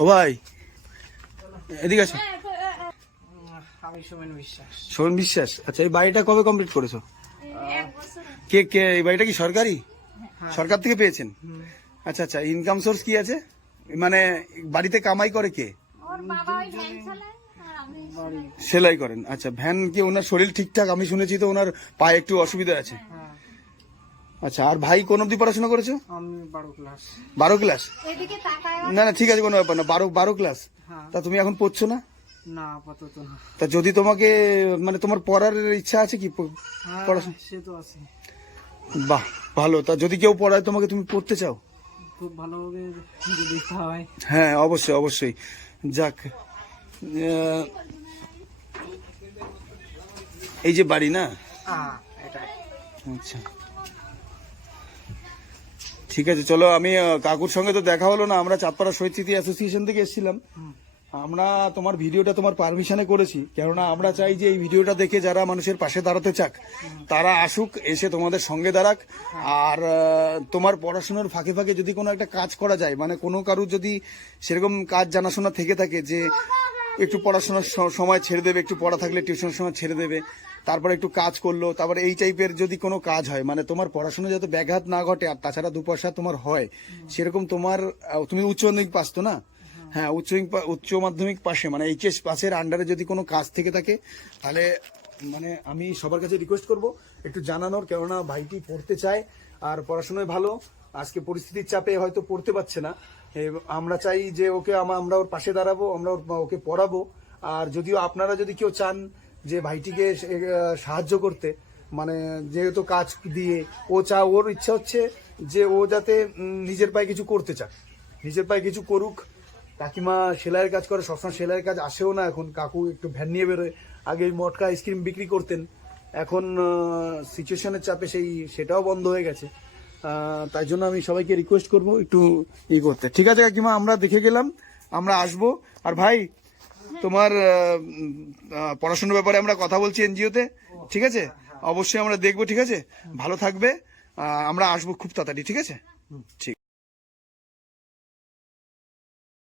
ও ভাই এদিকে আসো। আমি সোমেন বিশ্বাস। সোমেন বিশ্বাস, আচ্ছা এই বাড়িটা কবে কমপ্লিট করেছো? কে কে এই বাড়িটা কি সরকারি? সরকার থেকে পেয়েছেন? আচ্ছা আচ্ছা, ইনকাম সোর্স কি আছে, মানে বাড়িতে কামাই করে কে? সেলাই করেন, আচ্ছা। ভ্যান কি ওনার শরীর ঠিকঠাক? আমি শুনেছি তো ওনার পায়ে একটু অসুবিধা আছে। আচ্ছা, আর ভাই কোন অবধি পড়াশোনা করেছো? আমি 12 ক্লাস। 12 ক্লাস? না না ঠিক আছে, কোনো ব্যাপার না। 12 ক্লাস? তা তুমি এখন পড়ছো না? না আপাতত না। তা যদি তোমাকে মানে তোমার পড়ার ইচ্ছা আছে কি পড়াশোনা? সে তো আছে। বাহ ভালো। তা যদি কেউ পড়ায় তোমাকে, তুমি পড়তে চাও? খুব ভালোভাবে যদি হয়। হ্যাঁ অবশ্যই অবশ্যই। যাক, এই যে বাড়ি না? এটাই। আচ্ছা ঠিক আছে, চলো। আমি কাকুর সঙ্গে তো দেখা হলো না, আমরা চাঁদপাড়া শহীদ স্মৃতি অ্যাসোসিয়েশন থেকে এসেছিলাম। আমরা তোমার ভিডিওটা তোমার পারমিশনে করেছি, কেননা আমরা চাই যে এই ভিডিওটা দেখে যারা মানুষের পাশে দাঁড়াতে চাক তারা আসুক, এসে তোমাদের সঙ্গে দাঁড়াক। আর তোমার পড়াশোনার ফাঁকে ফাঁকে যদি কোনো একটা কাজ করা যায়, মানে কোনো কারুর যদি সেরকম কাজ জানাশোনা থেকে থাকে যে একটু পড়াশোনার সময় ছেড়ে দেবে, একটু পড়া থাকলে টিউশনের সময় ছেড়ে দেবে, তারপরে একটু কাজ করলো, তারপরে এই টাইপের যদি কোনো কাজ হয়, মানে তোমার পড়াশোনা যাতে ব্যাঘাত না ঘটে, আর তাছাড়া দু পয়সা তোমার হয় সেরকম। তোমার তুমি উচ্চ মাধ্যমিক পাস তো না? হ্যাঁ, উচ্চ মাধ্যমিক পাশে মানে এইচএস পাসের আন্ডারে যদি কোনো কাজ থেকে থাকে, তাহলে মানে আমি সবার কাছে রিকোয়েস্ট করব একটু জানানোর, কেননা ভাইটি পড়তে চায় আর পড়াশোনায় ভালো। আজকে পরিস্থিতির চাপে হয়তো পড়তে পারছে না। আমরা চাই যে ওকে আমরা ওর পাশে দাঁড়াবো, আমরা ওকে পড়াবো। আর যদিও আপনারা যদি কেউ চান যে ভাইটিকে সাহায্য করতে, মানে যেহেতু কাজ দিয়ে ওর ইচ্ছা হচ্ছে যে ও যাতে নিজের পায়ে কিছু করতে চায়, নিজের পায়ে কিছু করুক। কাকিমা সেলাইয়ের কাজ করে, সবসময় সেলাইয়ের কাজ আসেও না এখন। কাকু একটু ভ্যান নিয়ে বেরোয়, আগে মটকা আইসক্রিম বিক্রি করতেন, এখন সিচুয়েশনের চাপে সেটাও বন্ধ হয়ে গেছে। তাই জন্য আমি সবাইকে রিকোয়েস্ট করবো একটু করতে। ঠিক আছে কাকিমা, আমরা দেখে গেলাম, আমরা আসবো। আর ভাই তোমার পড়াশোনার ব্যাপারে আমরা কথা বলছি এনজিওতে, ঠিক আছে? অবশ্যই আমরা দেখবো, ঠিক আছে? ভালো থাকবে, আমরা আসবো খুব তাড়াতাড়ি, ঠিক আছে? ঠিক।